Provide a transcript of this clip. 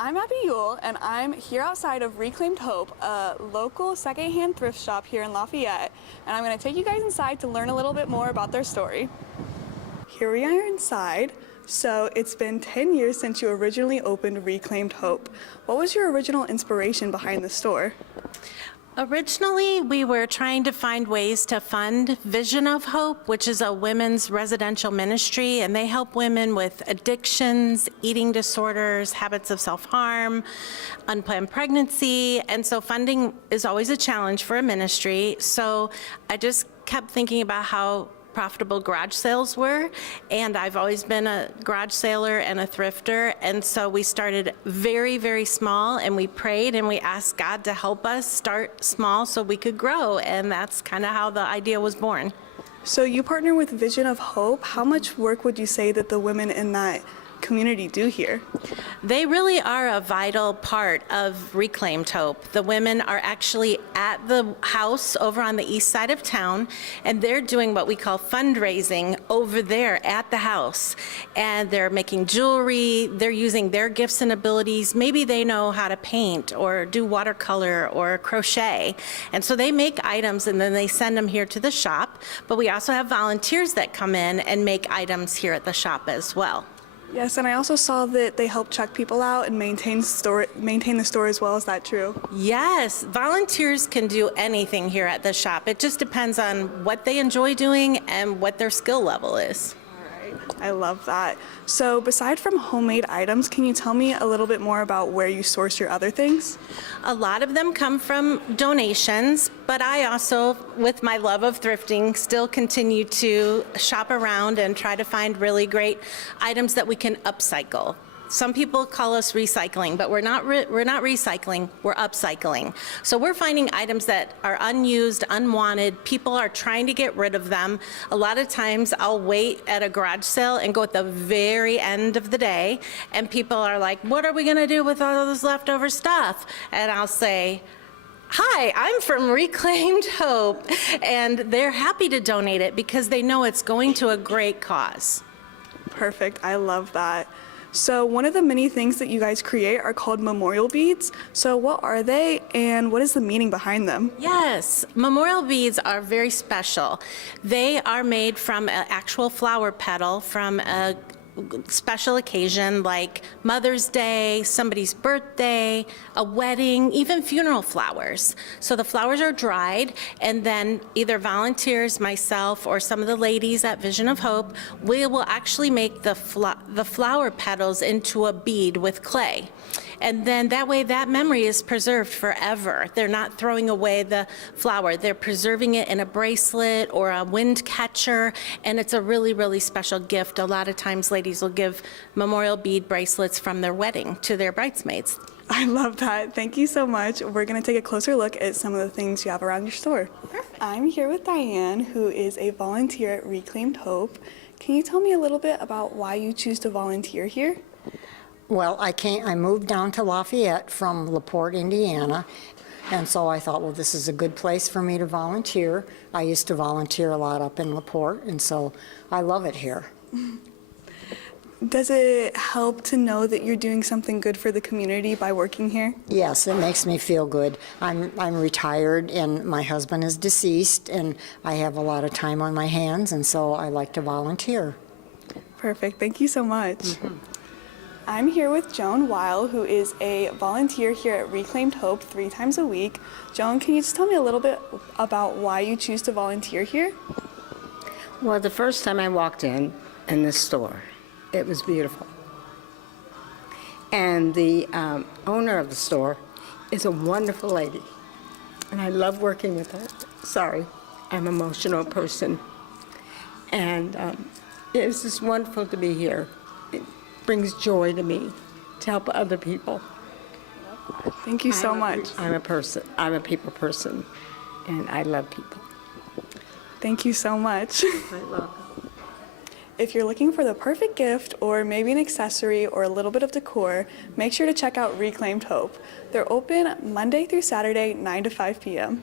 I'm Abby Yule, and I'm here outside of Reclaimed Hope, a local secondhand thrift shop here in Lafayette, and I'm going to take you guys inside to learn a little bit more about their story. Here we are inside. So it's been 10 years since you originally opened Reclaimed Hope. What was your original inspiration behind the store? Originally, we were trying to find ways to fund Vision of Hope, which is a women's residential ministry, and they help women with addictions, eating disorders, habits of self-harm, unplanned pregnancy, and so funding is always a challenge for a ministry. So I just kept thinking about how profitable garage sales were, and I've always been a garage sailor and a thrifter, and so we started very, very small, and we prayed and we asked God to help us start small so we could grow, and that's kind of how the idea was born. So you partner with Vision of Hope. How much work would you say that the women in that community do here? They really are a vital part of Reclaimed Hope. The women are actually at the house over on the east side of town, and they're doing what we call fundraising over there at the house. And they're making jewelry, they're using their gifts and abilities. Maybe they know how to paint or do watercolor or crochet. And so they make items and then they send them here to the shop. But we also have volunteers that come in and make items here at the shop as well. Yes, and I also saw that they help check people out and maintain the store as well. Is that true? Yes, volunteers can do anything here at the shop. It just depends on what they enjoy doing and what their skill level is. All right, I love that. So beside from homemade items, can you tell me a little bit more about where you source your other things? A lot of them come from donations, but I also, with my love of thrifting, still continue to shop around and try to find really great items that we can upcycle. Some people call us recycling, but we're not recycling, we're upcycling. So we're finding items that are unused, unwanted, people are trying to get rid of them. A lot of times I'll wait at a garage sale and go at the very end of the day, and people are like, what are we gonna do with all this leftover stuff? And I'll say, hi, I'm from Reclaimed Hope, and they're happy to donate it because they know it's going to a great cause. Perfect, I love that. So one of the many things that you guys create are called memorial beads. So what are they and what is the meaning behind them? Yes, memorial beads are very special. They are made from an actual flower petal from a special occasion like Mother's Day, somebody's birthday, a wedding, even funeral flowers. So the flowers are dried, and then either volunteers, myself, or some of the ladies at Vision of Hope, we will actually make the flower petals into a bead with clay. And then that way that memory is preserved forever. They're not throwing away the flower. They're preserving it in a bracelet or a wind catcher, and it's a really, really special gift. A lot of times ladies will give memorial bead bracelets from their wedding to their bridesmaids. I love that. Thank you so much. We're going to take a closer look at some of the things you have around your store. Perfect. I'm here with Diane, who is a volunteer at Reclaimed Hope. Can you tell me a little bit about why you choose to volunteer here? Well, I moved down to Lafayette from LaPorte, Indiana, and so I thought, well, this is a good place for me to volunteer. I used to volunteer a lot up in LaPorte, and so I love it here. Does it help to know that you're doing something good for the community by working here? Yes, it makes me feel good. I'm retired, and my husband is deceased, and I have a lot of time on my hands, and so I like to volunteer. Perfect. Thank you so much. I'm here with Joan Weil, who is a volunteer here at Reclaimed Hope 3 times a week. Joan, can you just tell me a little bit about why you choose to volunteer here? Well, the first time I walked in this store, it was beautiful. And the owner of the store is a wonderful lady, and I love working with her. Sorry, I'm an emotional person. And it's just wonderful to be here. It brings joy to me to help other people. Thank you so much. I'm a people person, and I love people. Thank you so much. You're welcome. If you're looking for the perfect gift or maybe an accessory or a little bit of decor, make sure to check out Reclaimed Hope. They're open Monday through Saturday, 9 to 5 p.m.